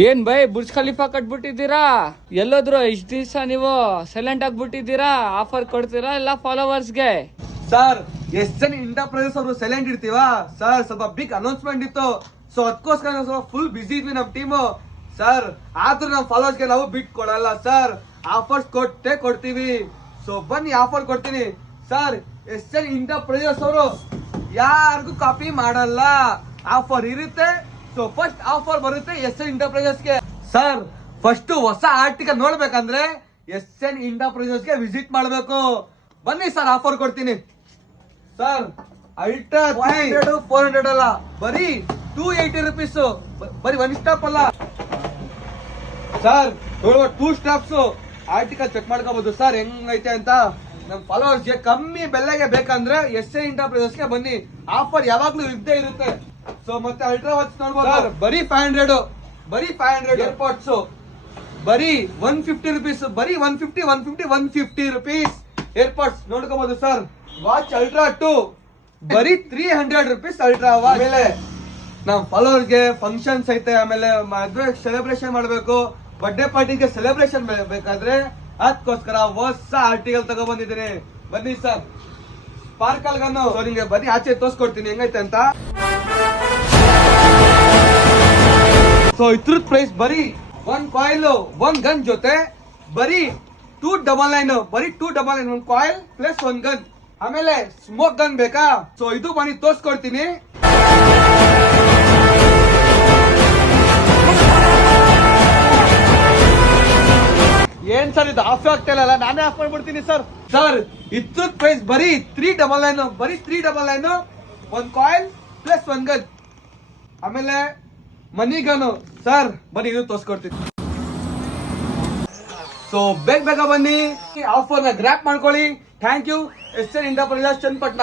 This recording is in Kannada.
ಏನ್ ಬೈ ಬುರ್ಜ್ ಖಲೀಫಾ ಕಟ್ಬಿಟ್ಟಿದ್ದೀರಾ? ಎಲ್ಲೋದ್ರು ಇಷ್ಟ ದಿವಸ ನೀವು ಸೈಲೆಂಟ್ ಆಗ್ಬಿಟ್ಟಿದ್ದೀರಾ? ಆಫರ್ ಕೊಡ್ತೀರಾ ಇಲ್ಲ ಫಾಲೋವರ್ಸ್ಗೆ? ಸರ್ ಎಷ್ಟ್ ಜನ ಎಂಟರ್ಪ್ರೈಸಸ್ ಅವರು ಸೈಲೆಂಟ್ ಇರ್ತೀವಾ ಸರ್? ಸ್ವಲ್ಪ ಬಿಗ್ ಅನೌನ್ಸ್ಮೆಂಟ್ ಇತ್ತು, ಸೊ ಅದಕ್ಕೋಸ್ಕರ ನಾವು ಸ್ವಲ್ಪ ಫುಲ್ ಬಿಸಿ ಇದ್ವಿ ನಮ್ ಟೀಮು ಸರ್. ಆದ್ರೂ ನಮ್ ಫಾಲೋವರ್ಸ್ಗೆ ನಾವು ಬಿಟ್ ಕೊಡಲ್ಲ ಸರ್, ಆಫರ್ಸ್ ಕೊಟ್ಟೆ ಕೊಡ್ತೀವಿ. ಸೊ ಬನ್ನಿ ಆಫರ್ ಕೊಡ್ತೀನಿ ಸರ್. ಎಷ್ಟ್ ಜನ ಎಂಟರ್ಪ್ರೈಸಸ್ ಅವರು ಯಾರಿಗೂ ಕಾಪಿ ಮಾಡಲ್ಲ, ಆಫರ್ ಇರುತ್ತೆ. ಸೊ ಫಸ್ಟ್ ಆಫರ್ ಬರುತ್ತೆ ಎಸ್ ಎನ್ ಎಂಟರ್ಪ್ರೈಸಸ್ಗೆ ಸರ್. ಫಸ್ಟ್ ಹೊಸ ಆರ್ಟಿಕಲ್ ನೋಡ್ಬೇಕಂದ್ರೆ ಎಸ್ ಎನ್ ಎಂಟರ್ಪ್ರೈಸಸ್ಗೆ ವಿಸಿಟ್ ಮಾಡಬೇಕು. ಬನ್ನಿ ಸರ್ ಆಫರ್ ಕೊಡ್ತೀನಿ ಸರ್. ಅಲ್ಟ್ರಾ 400 ಅಲ್ಲ, ಬರೀ 280 ರುಪೀಸ್, ಬರೀ ಒನ್ ಸ್ಟಾಪ್ ಅಲ್ಲ ಸರ್. 2 ಸ್ಟಾಪ್ಸ್ ಆರ್ಟಿಕಲ್ ಚೆಕ್ ಮಾಡ್ಕೋಬಹುದು ಸರ್ ಹೆಂಗೈತೆ ಅಂತ. ನಮ್ ಫಾಲೋವರ್ಸ್ಗೆ ಕಮ್ಮಿ ಬೆಲೆಗೆ ಬೇಕಂದ್ರೆ ಎಸ್ ಎನ್ ಎಂಟರ್ಪ್ರೈಸಸ್ಗೆ ಬನ್ನಿ, ಆಫರ್ ಯಾವಾಗ್ಲೂ ಇದ್ದೇ ಇರುತ್ತೆ. ಸೊ ಮತ್ತೆ ಅಲ್ಟ್ರಾ ವಾಚ್ ನೋಡ್ಬೋದು ಬರೀ 500, ಬರೀ 500 ಏರ್ಪಾಡ್ಸ್ ಬರೀ 150 ರುಪೀಸ್, ಬರೀ 150 ರುಪೀಸ್ ಏರ್ಪಾಡ್ಸ್ ನೋಡ್ಕೋಬಹುದು ಸರ್. ವಾಚ್ ಅಲ್ಟ್ರಾ 2 ಬರೀ 300 ರುಪೀಸ್ ಅಲ್ಟ್ರಾ ವಾಚ್. ಆಮೇಲೆ ನಮ್ ಫಾಲೋವರ್ಸ್ಗೆ ಫಂಕ್ಷನ್ಸ್ ಐತೆ, ಆಮೇಲೆ ಮದ್ವೆ ಸೆಲೆಬ್ರೇಷನ್ ಮಾಡ್ಬೇಕು, ಬರ್ಡೇ ಪಾರ್ಟಿಗೆ ಸೆಲೆಬ್ರೇಷನ್ ಬೇಕಾದ್ರೆ ಅದಕ್ಕೋಸ್ಕರ ಹೊಸ ಆರ್ಟಿಕಲ್ ತಗೋ ಬಂದಿದ್ದೀನಿ. ಬನ್ನಿ ಸರ್. ಸ್ಪಾರ್ಕಲ್ ಗನ್ನು ನಿಮ್ಗೆ ಬನ್ನಿ ಆಚೆ ತೋರ್ಸ್ಕೊಡ್ತೀನಿ ಹೆಂಗೈತೆ ಅಂತ. ಸೊ ಇದ್ರ ಪ್ರೈಸ್ ಬರೀ 1 ಕಾಯಿಲ್ 1 ಗನ್ ಜೊತೆ ಬರೀ 299, ಬರೀ 299, 1 ಕಾಯಿಲ್ ಪ್ಲಸ್ 1 ಗನ್. ಆಮೇಲೆ ಸ್ಮೋಕ್ ಗನ್ ಬೇಕಾ? ಸೊ ಇದು ಬನ್ನಿ ತೋರ್ಸ್ಕೊಡ್ತೀನಿ. ಏನ್ ಸರ್ ಇದು ಆಫ್ ಆಗ್ತಾ ಇಲ್ಲ, ನಾನೇ ಆಫ್ ಮಾಡ್ಬಿಡ್ತೀನಿ ಸರ್. ಸರ್ ಇದ್ರ ಪ್ರೈಸ್ ಬರೀ 399, ಬರೀ 399, 1 ಕಾಯಿಲ್ ಪ್ಲಸ್ 1 ಗನ್. ಆಮೇಲೆ ಮನಿ ಗನ್ ಸರ್, ಬನ್ನಿ ಇದು ತೋರ್ಸ್ಕೊಡ್ತೀನಿ. ಸೊ ಬೇಗ ಬನ್ನಿ, ಆಫರ್ ನ ಗ್ರ್ಯಾಪ್ ಮಾಡ್ಕೊಳ್ಳಿ. Thank you S N enterprises Channapatna.